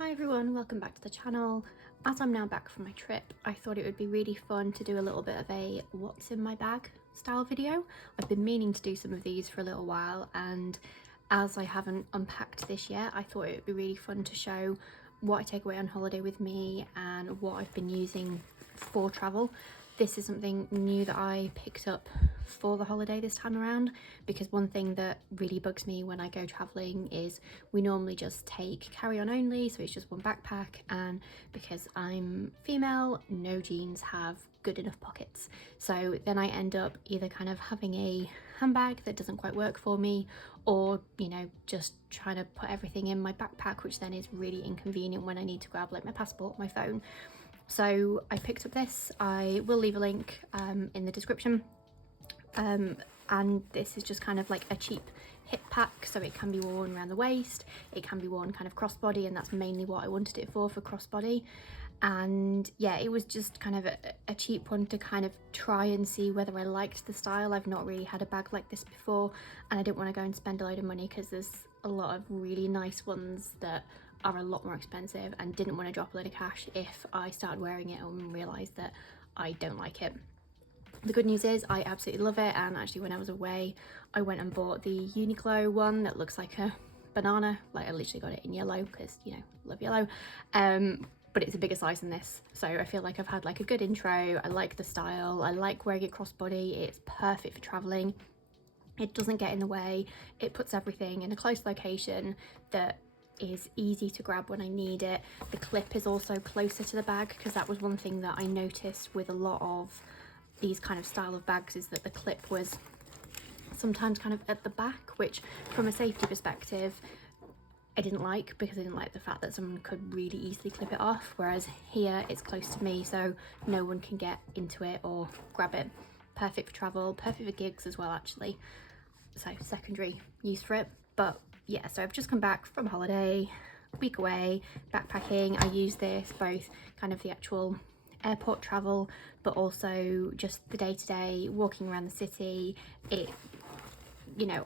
Hi everyone, welcome back to the channel. As I'm now back from my trip, I thought it would be really fun to do a little bit of a what's in my bag style video. I've been meaning to do some of these for a little while, and as I haven't unpacked this yet, I thought it would be really fun to show what I take away on holiday with me and what I've been using for travel. This is something new that I picked up for the holiday this time around, because one thing that really bugs me when I go traveling is we normally just take carry-on only, so it's just one backpack, and because I'm female, no jeans have good enough pockets, so then I end up either kind of having a handbag that doesn't quite work for me, or just trying to put everything in my backpack, which then is really inconvenient when I need to grab like my passport, my phone. So I picked up this. I will leave a link in the description, and this is just kind of like a cheap hip pack, so it can be worn around the waist, it can be worn kind of crossbody, and that's mainly what I wanted it for crossbody. And yeah, it was just kind of a cheap one to kind of try and see whether I liked the style. I've not really had a bag like this before, and I didn't want to go and spend a load of money because there's a lot of really nice ones that are a lot more expensive, and didn't want to drop a load of cash if I started wearing it and realised that I don't like it. The good news is I absolutely love it, and actually when I was away I went and bought the Uniqlo one that looks like a banana. Like, I literally got it in yellow because, love yellow, but it's a bigger size than this, so I feel like I've had like a good intro. I like the style, I like wearing it crossbody, it's perfect for traveling, it doesn't get in the way, it puts everything in a close location that is easy to grab when I need it. The clip is also closer to the bag, because that was one thing that I noticed with a lot of these kind of style of bags, is that the clip was sometimes kind of at the back, which from a safety perspective I didn't like, because I didn't like the fact that someone could really easily clip it off, whereas here it's close to me so no one can get into it or grab it. Perfect for travel, perfect for gigs as well actually, so secondary use for it. But yeah, so I've just come back from holiday, a week away, backpacking. I use this both kind of the actual airport travel, but also just the day-to-day walking around the city. It,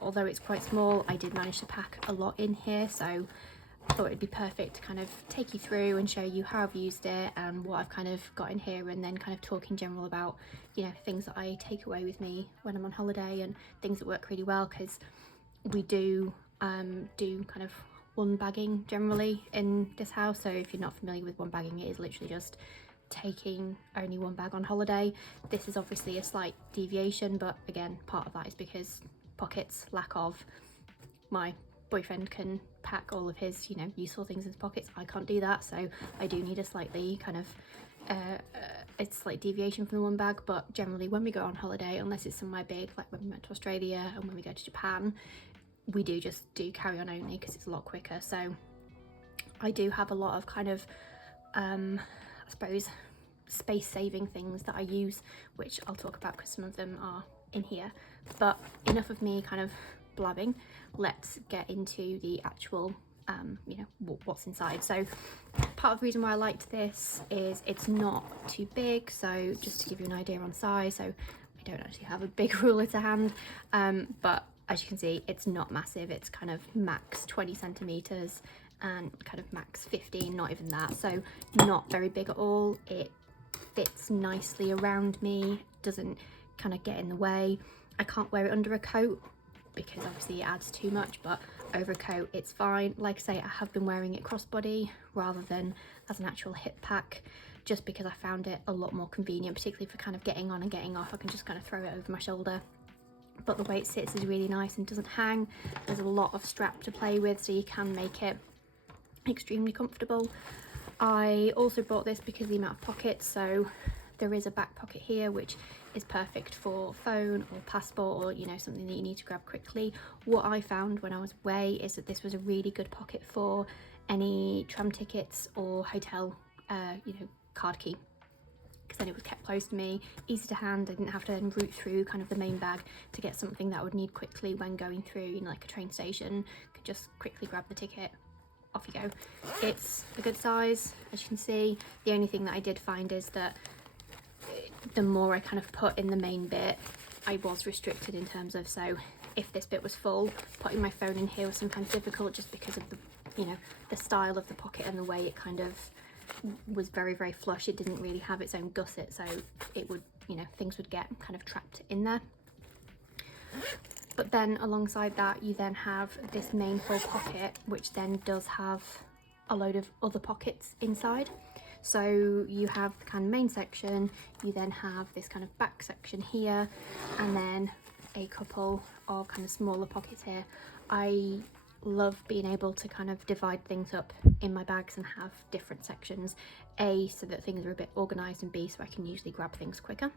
although it's quite small, I did manage to pack a lot in here, so I thought it'd be perfect to kind of take you through and show you how I've used it and what I've kind of got in here, and then kind of talk in general about things that I take away with me when I'm on holiday and things that work really well, because we do kind of one bagging generally in this house. So if you're not familiar with one bagging, it is literally just taking only one bag on holiday. This is obviously a slight deviation, but again, part of that is because pockets, lack of. My boyfriend can pack all of his useful things in his pockets, I can't do that, so I do need a slightly kind of a slight deviation from the one bag. But generally when we go on holiday, unless it's somewhere big like when we went to Australia and when we go to Japan, we do just do carry on only because it's a lot quicker. So I do have a lot of kind of I suppose space saving things that I use, which I'll talk about because some of them are in here. But enough of me kind of blabbing, let's get into the actual what's inside. So part of the reason why I liked this is it's not too big, so just to give you an idea on size, so I don't actually have a big ruler to hand, but as you can see, it's not massive. It's kind of max 20 centimeters and kind of max 15, not even that, so not very big at all. It fits nicely around me, doesn't kind of get in the way. I can't wear it under a coat because obviously it adds too much, but over a coat it's fine. Like I say, I have been wearing it crossbody rather than as an actual hip pack, just because I found it a lot more convenient, particularly for kind of getting on and getting off. I can just kind of throw it over my shoulder, but the way it sits is really nice and doesn't hang. There's a lot of strap to play with, so you can make it extremely comfortable. I also bought this because of the amount of pockets, so there is a back pocket here which is perfect for phone or passport, or something that you need to grab quickly. What I found when I was away is that this was a really good pocket for any tram tickets or hotel card key, because then it was kept close to me, easy to hand. I didn't have to then route through kind of the main bag to get something that I would need quickly when going through like a train station. Could just quickly grab the ticket, off you go. It's a good size, as you can see. The only thing that I did find is that the more I kind of put in the main bit, I was restricted in terms of, so if this bit was full, putting my phone in here was sometimes difficult just because of the you know, the style of the pocket and the way it kind of was very flush. It didn't really have its own gusset, so it would, you know, things would get kind of trapped in there. But then alongside that, you then have this main full pocket, which then does have a load of other pockets inside. So you have the kind of main section, you then have this kind of back section here, and then a couple of kind of smaller pockets here. I love being able to kind of divide things up in my bags and have different sections, A, so that things are a bit organized, and B, so I can usually grab things quicker.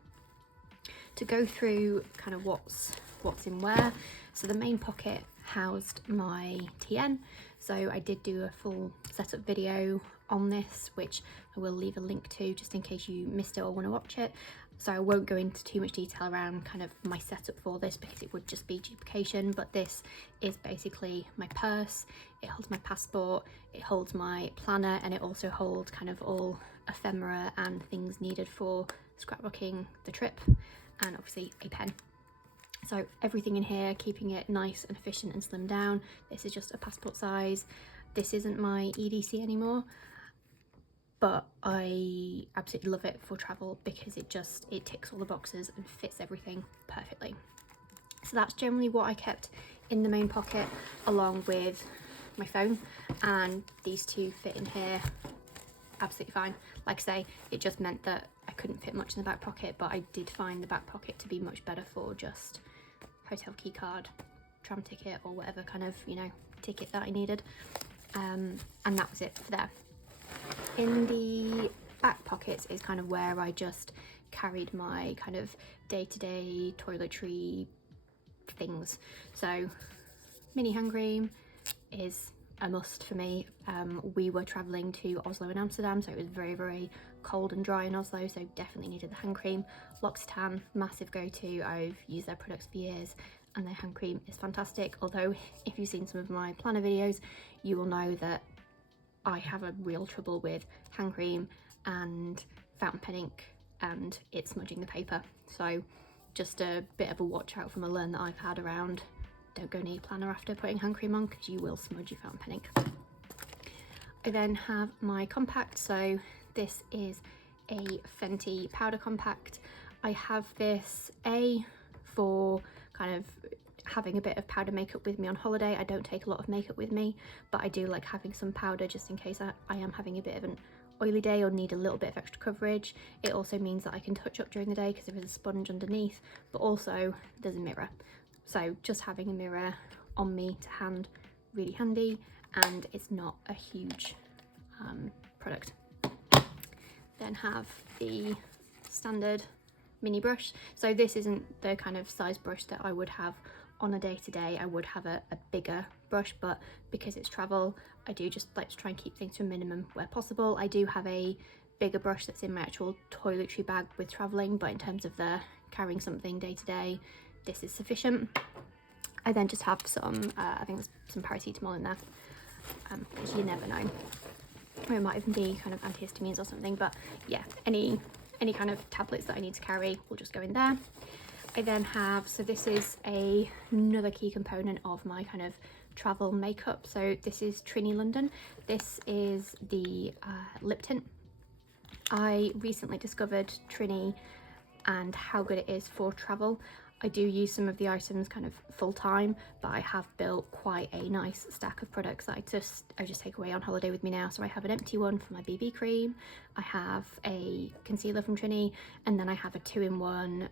To go through kind of what's in where, so the main pocket housed my TN, so I did do a full setup video on this, which I will leave a link to just in case you missed it or want to watch it. So I won't go into too much detail around kind of my setup for this because it would just be duplication, but this is basically my purse. It holds my passport, it holds my planner, and it also holds kind of all ephemera and things needed for scrapbooking the trip, and obviously a pen. So everything in here, keeping it nice and efficient and slimmed down. This is just a passport size. This isn't my EDC anymore, but I absolutely love it for travel because it ticks all the boxes and fits everything perfectly. So that's generally what I kept in the main pocket, along with my phone, and these two fit in here absolutely fine. Like I say, it just meant that I couldn't fit much in the back pocket, but I did find the back pocket to be much better for just hotel key card, tram ticket, or whatever kind of, you know, ticket that I needed. And that was it for there. In the back pockets is kind of where I just carried my kind of day-to-day toiletry things. So mini hand cream is a must for me. We were traveling to Oslo and Amsterdam, so it was very cold and dry in Oslo, so definitely needed the hand cream. L'Occitane, massive go-to. I've used their products for years and their hand cream is fantastic, although if you've seen some of my planner videos, you will know that I have a real trouble with hand cream and fountain pen ink and it smudging the paper. So just a bit of a watch out from a learn that I've had around, don't go near your planner after putting hand cream on because you will smudge your fountain pen ink. I then have my compact, so this is a Fenty powder compact. I have this for kind of having a bit of powder makeup with me on holiday. I don't take a lot of makeup with me, but I do like having some powder just in case I am having a bit of an oily day or need a little bit of extra coverage. It also means that I can touch up during the day because there is a sponge underneath, but also there's a mirror. So just having a mirror on me to hand, really handy, and it's not a huge product. Then have the standard mini brush. So this isn't the kind of size brush that I would have on a day-to-day. I would have a bigger brush, but because it's travel, I do just like to try and keep things to a minimum where possible. I do have a bigger brush that's in my actual toiletry bag with traveling, but in terms of the carrying something day-to-day, this is sufficient. I then just have some, I think there's some paracetamol in there, because you never know. Or it might even be kind of antihistamines or something, but yeah, any kind of tablets that I need to carry will just go in there. I then have, so this is another key component of my kind of travel makeup. So this is Trini London. This is the lip tint. I recently discovered Trini and how good it is for travel. I do use some of the items kind of full time, but I have built quite a nice stack of products that I just take away on holiday with me now. So I have an empty one for my BB cream, I have a concealer from Trini, and then I have a 2-in-1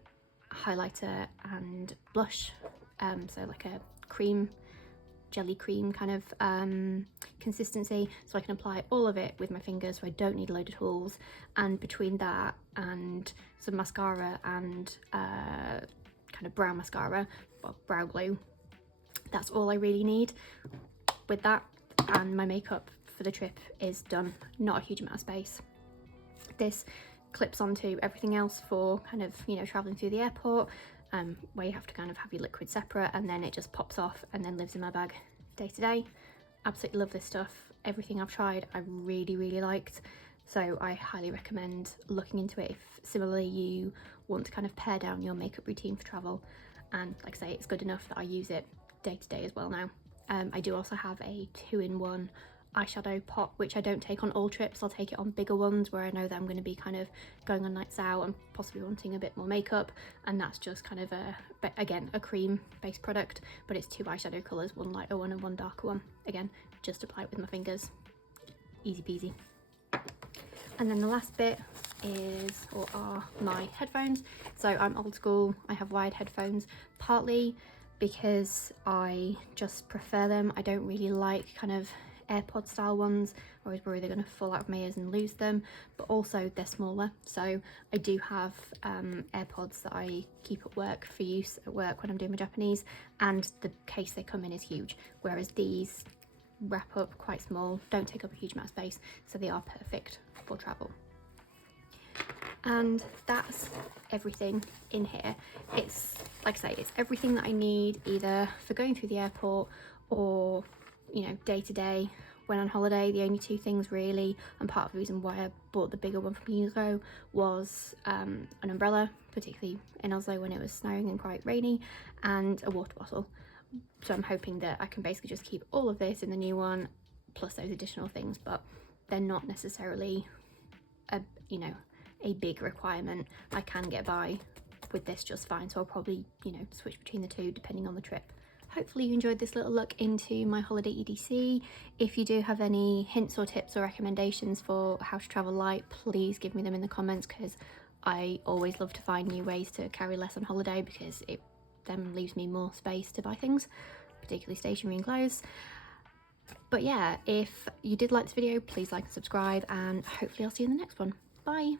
highlighter and blush, so like a cream, jelly cream kind of consistency, so I can apply all of it with my fingers, so I don't need a load of tools. And between that and some mascara and kind of brown mascara, well, brow glue, that's all I really need. With that, and my makeup for the trip is done. Not a huge amount of space. This clips onto everything else for kind of, you know, traveling through the airport, where you have to kind of have your liquid separate, and then it just pops off and then lives in my bag day to day. Absolutely love this stuff. Everything I've tried I really liked, so I highly recommend looking into it if similarly you want to kind of pare down your makeup routine for travel. And like I say, it's good enough that I use it day to day as well now. I do also have a 2-in-1 eyeshadow pot, which I don't take on all trips. I'll take it on bigger ones where I know that I'm going to be kind of going on nights out and possibly wanting a bit more makeup, and that's just kind of again a cream based product, but it's 2 eyeshadow colours, one lighter one and one darker one. Again, just apply it with my fingers, easy peasy. And then the last bit are my headphones. So I'm old school, I have wired headphones, partly because I just prefer them. I don't really like kind of AirPod style ones. I always worry they're going to fall out of my ears and lose them, but also they're smaller. So I do have AirPods that I keep at work for use at work when I'm doing my Japanese, and the case they come in is huge, whereas these wrap up quite small, don't take up a huge amount of space, so they are perfect for travel. And that's everything in here. It's, like I say, it's everything that I need either for going through the airport or, you know, day to day when on holiday. The only 2 things really, and part of the reason why I bought the bigger one from Uniqlo, was an umbrella, particularly in Oslo when it was snowing and quite rainy, and a water bottle. So I'm hoping that I can basically just keep all of this in the new one, plus those additional things, but they're not necessarily a big requirement. I can get by with this just fine, so I'll probably, you know, switch between the 2 depending on the trip. Hopefully you enjoyed this little look into my holiday EDC. If you do have any hints or tips or recommendations for how to travel light, please give me them in the comments, because I always love to find new ways to carry less on holiday, because it then leaves me more space to buy things, particularly stationery and clothes. But yeah, if you did like this video, please like and subscribe, and hopefully I'll see you in the next one. Bye!